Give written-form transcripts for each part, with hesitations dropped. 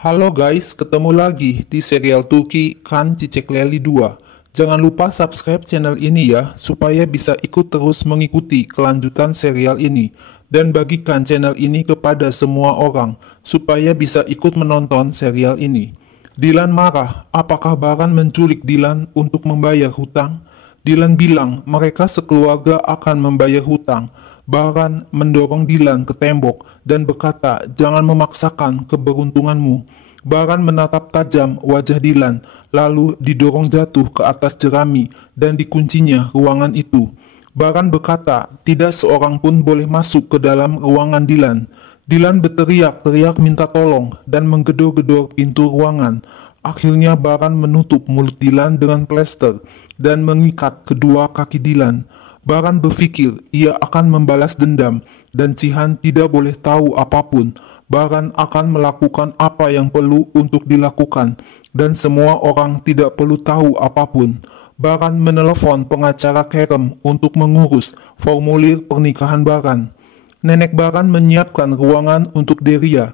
Halo guys, ketemu lagi di serial Turki Kan Çiçek Leli 2. Jangan lupa subscribe channel ini ya, supaya bisa ikut terus mengikuti kelanjutan serial ini. Dan bagikan channel ini kepada semua orang, supaya bisa ikut menonton serial ini. Dilan marah, apakah Baran menculik Dilan untuk membayar hutang? Dilan bilang mereka sekeluarga akan membayar hutang. Baran mendorong Dilan ke tembok dan berkata, "Jangan memaksakan keberuntunganmu." Baran menatap tajam wajah Dilan, lalu didorong jatuh ke atas jerami dan dikuncinya ruangan itu. Baran berkata, tidak seorang pun boleh masuk ke dalam ruangan Dilan. Dilan berteriak-teriak minta tolong dan menggedor-gedor pintu ruangan. Akhirnya Baran menutup mulut Dilan dengan plester dan mengikat kedua kaki Dilan. Baran berpikir ia akan membalas dendam dan Cihan tidak boleh tahu apapun. Baran akan melakukan apa yang perlu untuk dilakukan dan semua orang tidak perlu tahu apapun. Baran menelepon pengacara Kerem untuk mengurus formulir pernikahan Baran. Nenek Baran menyiapkan ruangan untuk Deria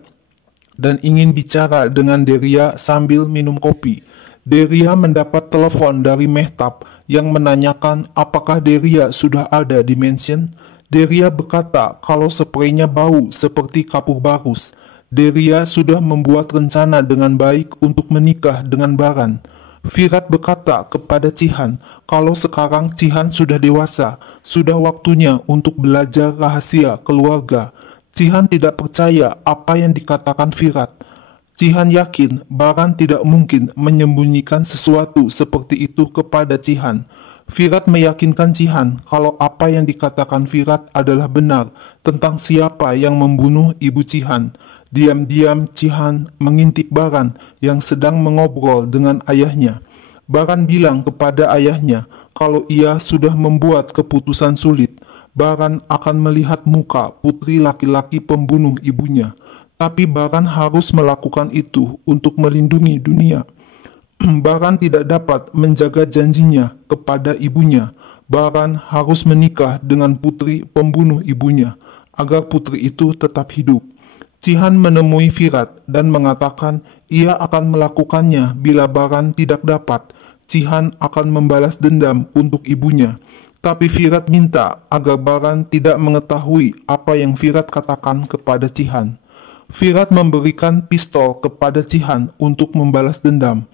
dan ingin bicara dengan Deria sambil minum kopi. Deria mendapat telepon dari Mehtap yang menanyakan apakah Deria sudah ada di mansion. Deria berkata kalau spraynya bau seperti kapur barus. Deria sudah membuat rencana dengan baik untuk menikah dengan Baran. Firat berkata kepada Cihan kalau sekarang Cihan sudah dewasa, sudah waktunya untuk belajar rahasia keluarga. Cihan tidak percaya apa yang dikatakan Firat. Cihan yakin Baran tidak mungkin menyembunyikan sesuatu seperti itu kepada Cihan. Firat meyakinkan Cihan kalau apa yang dikatakan Firat adalah benar tentang siapa yang membunuh ibu Cihan. Diam-diam Cihan mengintip Baran yang sedang mengobrol dengan ayahnya. Baran bilang kepada ayahnya kalau ia sudah membuat keputusan sulit. Baran akan melihat muka putri laki-laki pembunuh ibunya. Tapi Baran harus melakukan itu untuk melindungi dunia. Baran tidak dapat menjaga janjinya kepada ibunya. Baran harus menikah dengan putri pembunuh ibunya, agar putri itu tetap hidup. Cihan menemui Firat dan mengatakan ia akan melakukannya bila Baran tidak dapat. Cihan akan membalas dendam untuk ibunya. Tapi Firat minta agar Baran tidak mengetahui apa yang Firat katakan kepada Cihan. Firat memberikan pistol kepada Cihan untuk membalas dendam.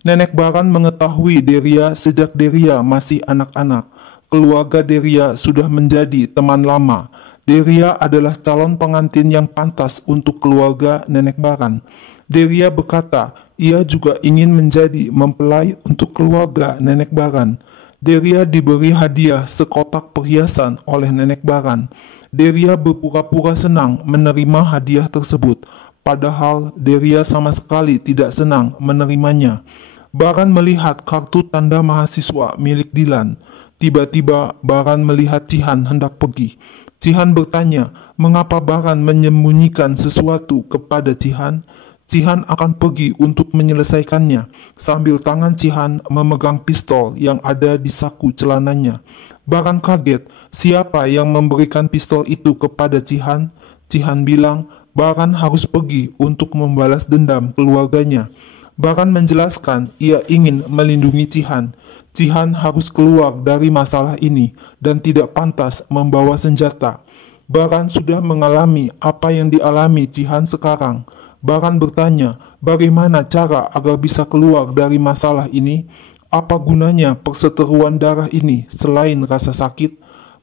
Nenek Baran mengetahui Deria sejak Deria masih anak-anak. Keluarga Deria sudah menjadi teman lama. Deria adalah calon pengantin yang pantas untuk keluarga Nenek Baran. Deria berkata ia juga ingin menjadi mempelai untuk keluarga Nenek Baran. Deria diberi hadiah sekotak perhiasan oleh Nenek Baran. Deria berpura-pura senang menerima hadiah tersebut, padahal Deria sama sekali tidak senang menerimanya. Baran melihat kartu tanda mahasiswa milik Dilan. Tiba-tiba Baran melihat Cihan hendak pergi. Cihan bertanya, mengapa Baran menyembunyikan sesuatu kepada Cihan? Cihan akan pergi untuk menyelesaikannya, sambil tangan Cihan memegang pistol yang ada di saku celananya. Baran kaget, siapa yang memberikan pistol itu kepada Cihan? Cihan bilang, Baran harus pergi untuk membalas dendam keluarganya. Baran menjelaskan ia ingin melindungi Cihan. Cihan harus keluar dari masalah ini dan tidak pantas membawa senjata. Baran sudah mengalami apa yang dialami Cihan sekarang. Baran bertanya, bagaimana cara agar bisa keluar dari masalah ini? Apa gunanya perseteruan darah ini selain rasa sakit?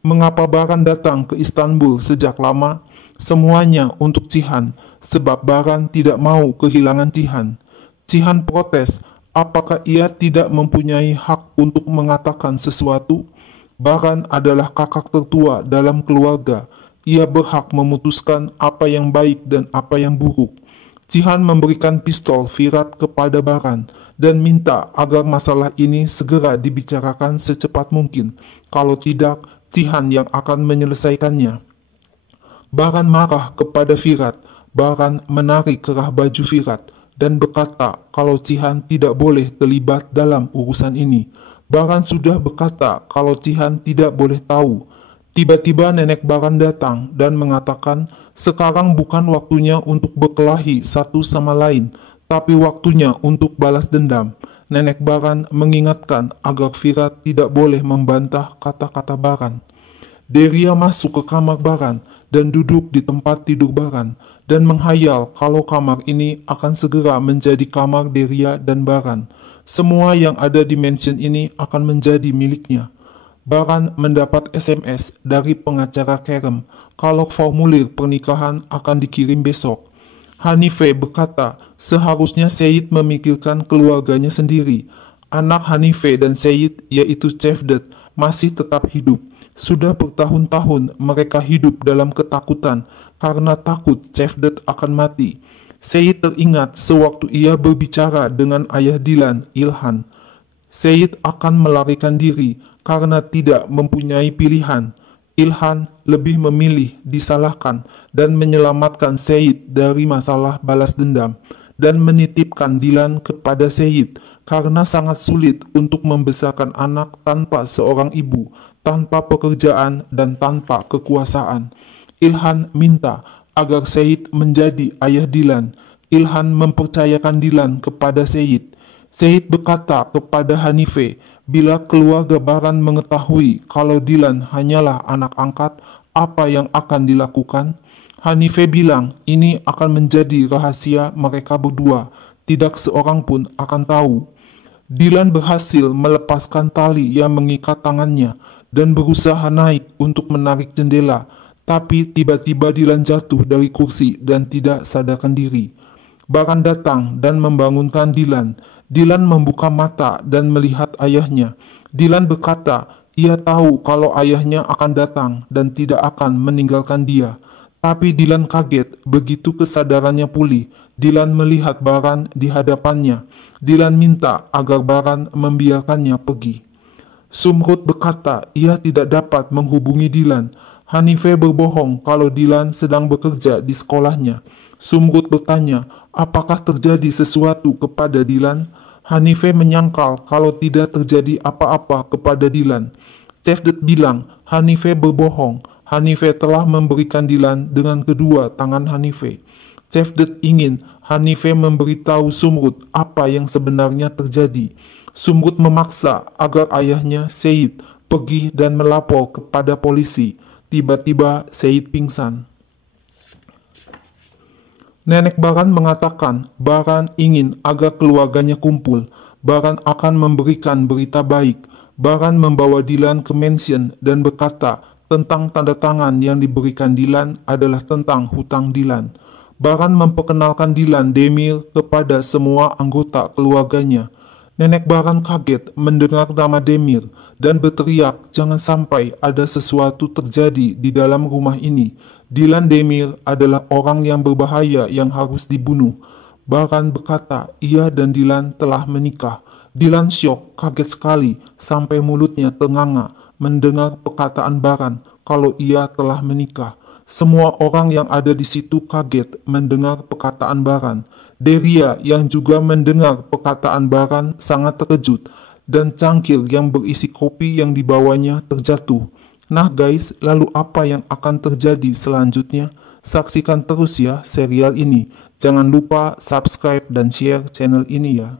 Mengapa Baran datang ke Istanbul sejak lama? Semuanya untuk Cihan, sebab Baran tidak mau kehilangan Cihan. Cihan protes, apakah ia tidak mempunyai hak untuk mengatakan sesuatu? Baran adalah kakak tertua dalam keluarga. Ia berhak memutuskan apa yang baik dan apa yang buruk. Cihan memberikan pistol Firat kepada Baran dan minta agar masalah ini segera dibicarakan secepat mungkin. Kalau tidak, Cihan yang akan menyelesaikannya. Baran marah kepada Firat. Baran menarik kerah baju Firat dan berkata kalau Cihan tidak boleh terlibat dalam urusan ini. Baran sudah berkata kalau Cihan tidak boleh tahu. Tiba-tiba nenek Baran datang dan mengatakan, sekarang bukan waktunya untuk berkelahi satu sama lain. tapi waktunya untuk balas dendam. Nenek Baran mengingatkan agar Vira tidak boleh membantah kata-kata Baran. Deria masuk ke kamar Baran dan duduk di tempat tidur Baran dan menghayal kalau kamar ini akan segera menjadi kamar Deria dan Baran. Semua yang ada di mansion ini akan menjadi miliknya. Baran mendapat SMS dari pengacara Kerem kalau formulir pernikahan akan dikirim besok. Hanife berkata seharusnya Seyit memikirkan keluarganya sendiri. Anak Hanife dan Seyit, yaitu Cevdet, masih tetap hidup. Sudah bertahun-tahun mereka hidup dalam ketakutan karena takut Cevdet akan mati. Seyit teringat sewaktu ia berbicara dengan ayah Dilan, Ilhan. Seyit akan melarikan diri karena tidak mempunyai pilihan. Ilhan lebih memilih disalahkan dan menyelamatkan Seyit dari masalah balas dendam dan menitipkan Dilan kepada Seyit karena sangat sulit untuk membesarkan anak tanpa seorang ibu, tanpa pekerjaan dan tanpa kekuasaan. Ilhan minta agar Seyit menjadi ayah Dilan. Ilhan mempercayakan Dilan kepada Seyit. Seyit berkata kepada Hanife, bila keluarga Baran mengetahui kalau Dilan hanyalah anak angkat, apa yang akan dilakukan? Hanife bilang ini akan menjadi rahasia mereka berdua, tidak seorang pun akan tahu. Dilan berhasil melepaskan tali yang mengikat tangannya dan berusaha naik untuk menarik jendela, tapi tiba-tiba Dilan jatuh dari kursi dan tidak sadarkan diri. Baran datang dan membangunkan Dilan. Dilan membuka mata dan melihat ayahnya. Dilan berkata, ia tahu kalau ayahnya akan datang dan tidak akan meninggalkan dia. Tapi Dilan kaget begitu kesadarannya pulih. Dilan melihat Baran di hadapannya. Dilan minta agar Baran membiarkannya pergi. Sumrut berkata ia tidak dapat menghubungi Dilan. Hanife berbohong kalau Dilan sedang bekerja di sekolahnya. Sumrut bertanya, apakah terjadi sesuatu kepada Dilan? Hanife menyangkal kalau tidak terjadi apa-apa kepada Dilan. Cevdet bilang, Hanife berbohong. Hanife telah memberikan Dilan dengan kedua tangan Hanife. Cevdet ingin Hanife memberitahu Sumrut apa yang sebenarnya terjadi. Sumrut memaksa agar ayahnya, Seyit, pergi dan melapor kepada polisi. Tiba-tiba Seyit pingsan. Nenek Baran mengatakan Baran ingin agar keluarganya kumpul. Baran akan memberikan berita baik. Baran membawa Dilan ke mansion dan berkata tentang tanda tangan yang diberikan Dilan adalah tentang hutang Dilan. Baran memperkenalkan Dilan Demir kepada semua anggota keluarganya. Nenek Baran kaget mendengar nama Demir dan berteriak jangan sampai ada sesuatu terjadi di dalam rumah ini. Dilan Demir adalah orang yang berbahaya yang harus dibunuh. Baran berkata ia dan Dilan telah menikah. Dilan syok, kaget sekali sampai mulutnya ternganga mendengar perkataan Baran kalau ia telah menikah. Semua orang yang ada di situ kaget mendengar perkataan Baran. Deria yang juga mendengar perkataan Baran sangat terkejut dan cangkir yang berisi kopi yang dibawanya terjatuh. Nah guys, lalu apa yang akan terjadi selanjutnya? Saksikan terus ya serial ini. Jangan lupa subscribe dan share channel ini ya.